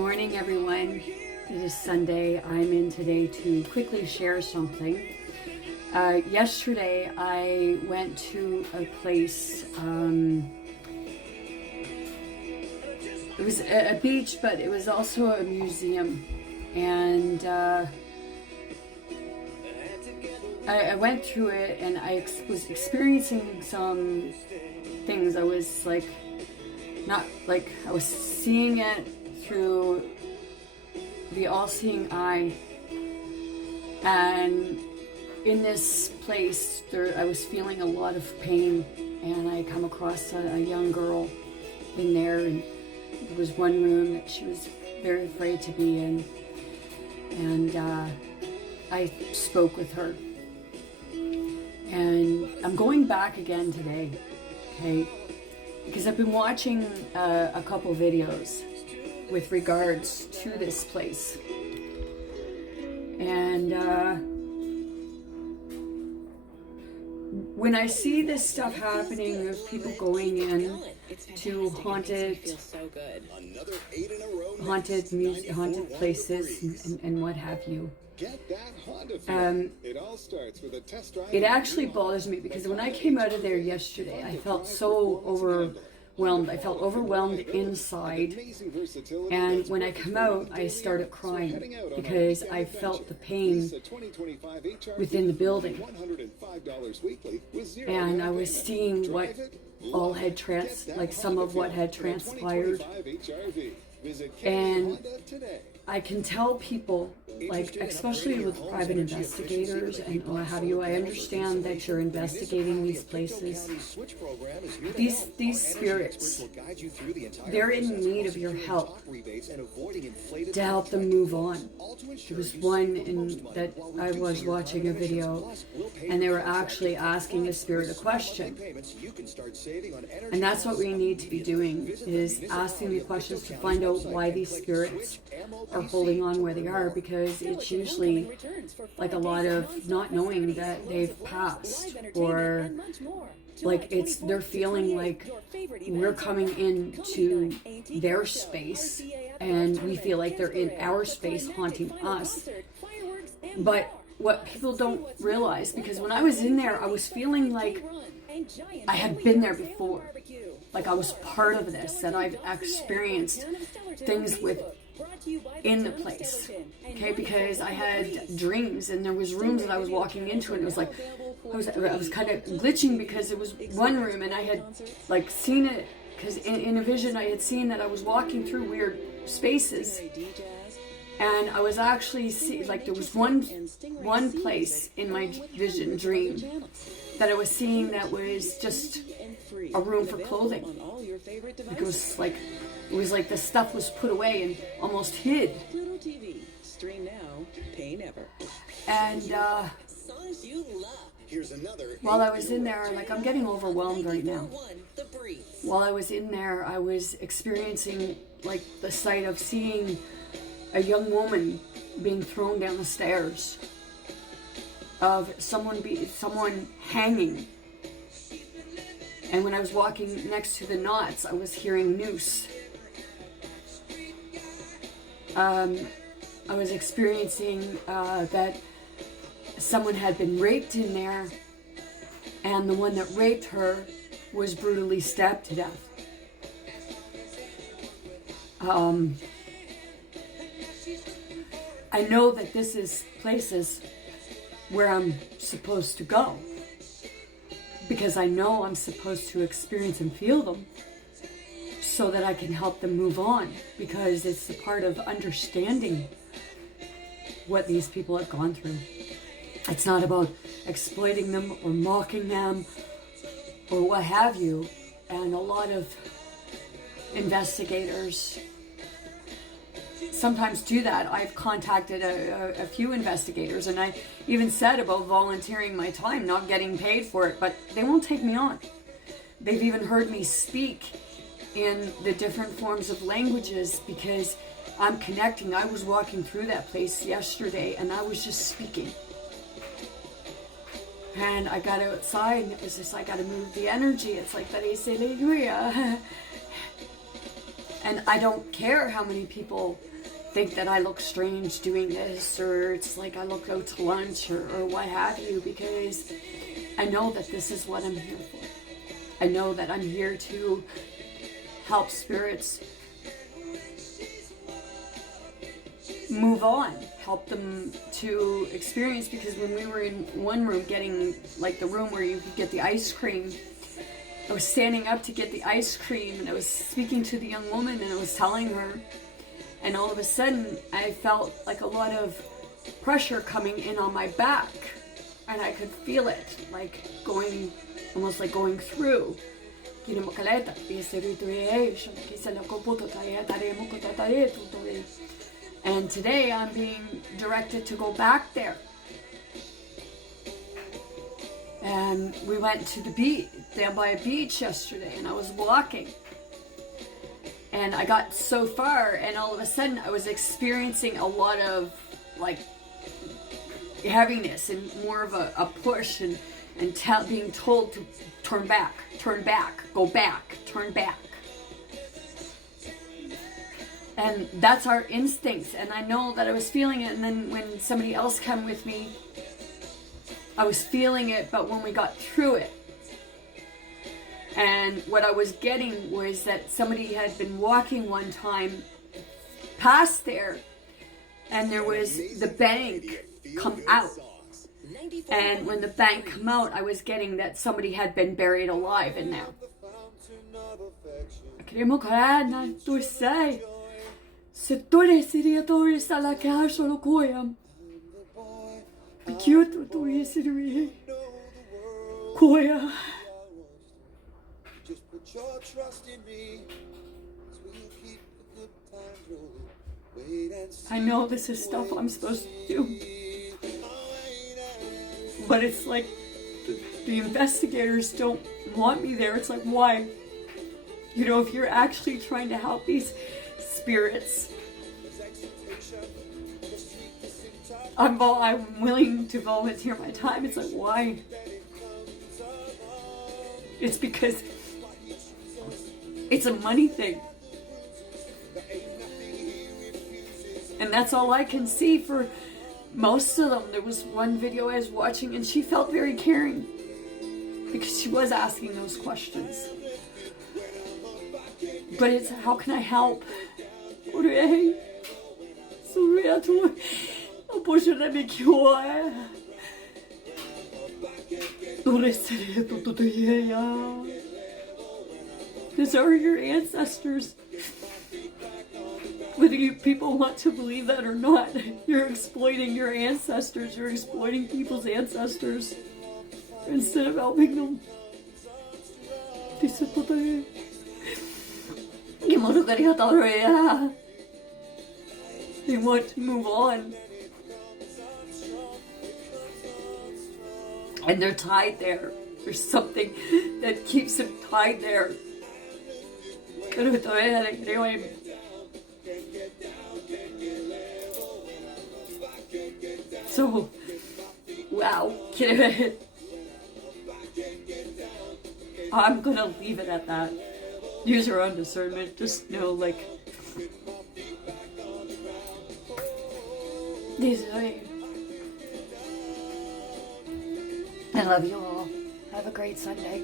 morning, everyone. It is Sunday. I'm in today to quickly share something. Yesterday, I went to a place. It was a beach, but it was also a museum. And I went through it, and I was experiencing some things. I was I was seeing it through the all-seeing eye, and in this place I was feeling a lot of pain, and I come across a young girl in there, and there was one room that she was very afraid to be in, and I spoke with her, and I'm going back again today, okay? Because I've been watching a couple videos with regards to this place. And when I see this stuff happening, there's people going in to haunted places and what have you. It actually bothers me because when I came out of there yesterday, I felt so overwhelmed. I felt overwhelmed inside, and when I come out, I started crying because I felt the pain within the building, and I was seeing what all had some of what had transpired, and I can tell people, especially with private investigators and what have you, I understand that you're investigating these places. These spirits, they're in need of your help to help them move on. There was one that I was watching a video, and they were actually asking a spirit a question. And that's what we need to be doing, is asking the questions to find out why these spirits are holding on where they are, because it's usually like a lot of not knowing that they've passed, or they're feeling like we're coming into their space and we feel like they're in our space haunting us. But what people don't realize, because when I was in there, I was feeling like I had been there before, like I was part of this, that I've experienced things in the place, okay? Because I had dreams, and there was rooms that I was walking into, and it was like I was kind of glitching, because it was one room, and I had seen it, because in a vision I had seen that I was walking through weird spaces, and I was actually there was one place in my vision dream that I was seeing that was just a room for clothing. It was like the stuff was put away and almost hid. And while I was in there, I'm getting overwhelmed right now. While I was in there, I was experiencing the sight of seeing a young woman being thrown down the stairs, of someone hanging. And when I was walking next to the knots, I was hearing noose. I was experiencing that someone had been raped in there, and the one that raped her was brutally stabbed to death. I know that this is places where I'm supposed to go, because I know I'm supposed to experience and feel them so that I can help them move on, because it's a part of understanding what these people have gone through. It's not about exploiting them or mocking them or what have you. And a lot of investigators sometimes do that. I've contacted a few investigators, and I even said about volunteering my time, not getting paid for it, but they won't take me on. They've even heard me speak in the different forms of languages, because I'm connecting. I was walking through that place yesterday, and I was just speaking. And I got outside, and it was just, I got to move the energy. It's like that, Alleluia. And I don't care how many people think that I look strange doing this, or it's like I look out to lunch, or what have you, because I know that this is what I'm here for. I know that I'm here to help spirits move on, help them to experience, because when we were in one room getting, like the room where you could get the ice cream, I was standing up to get the ice cream and I was speaking to the young woman and I was telling her, and all of a sudden I felt like a lot of pressure coming in on my back, and I could feel it like going, almost like going through. And today I'm being directed to go back there. And we went to the beach, down by a beach yesterday, and I was walking. And I got so far, and all of a sudden I was experiencing a lot of like heaviness and more of a push, and being told to turn back, go back, turn back. And that's our instincts, and I know that I was feeling it, and then when somebody else came with me, I was feeling it, but when we got through it, and what I was getting was that somebody had been walking one time past there, and there was the bank come out. And when the bank come out, I was getting that somebody had been buried alive in there. I know this is stuff I'm supposed to do, but it's like the investigators don't want me there. It's like, why? You know, if you're actually trying to help these spirits, I'm willing to volunteer my time. It's like, why? It's because it's a money thing. And that's all I can see for most of them. There was one video I was watching and she felt very caring because she was asking those questions. But it's, how can I help? These are your ancestors. Whether you people want to believe that or not, you're exploiting your ancestors. You're exploiting people's ancestors instead of helping them. They want to move on. And they're tied there. There's something that keeps them tied there. So, wow, I'm gonna leave it at that. Use your own discernment. Just know, like, I love you all. Have a great Sunday.